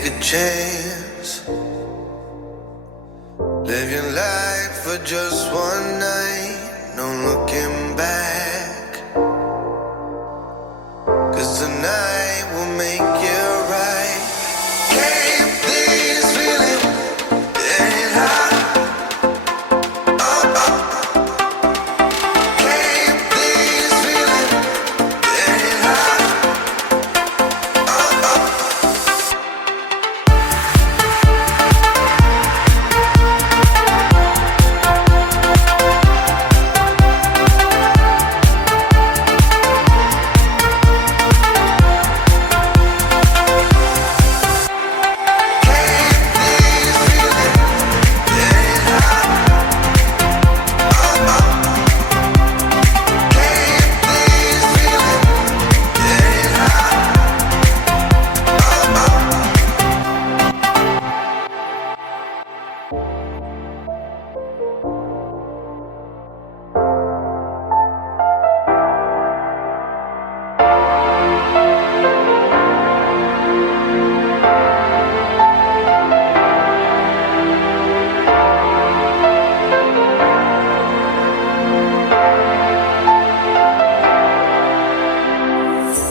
Take a chance. Live your life for just one night. No looking back. 'Cause tonight will make you right. Keep this feeling getting hot. Oh, oh. Keep this feeling getting hot. Oh, oh.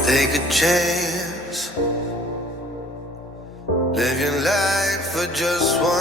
Take a chance. Live your life for just one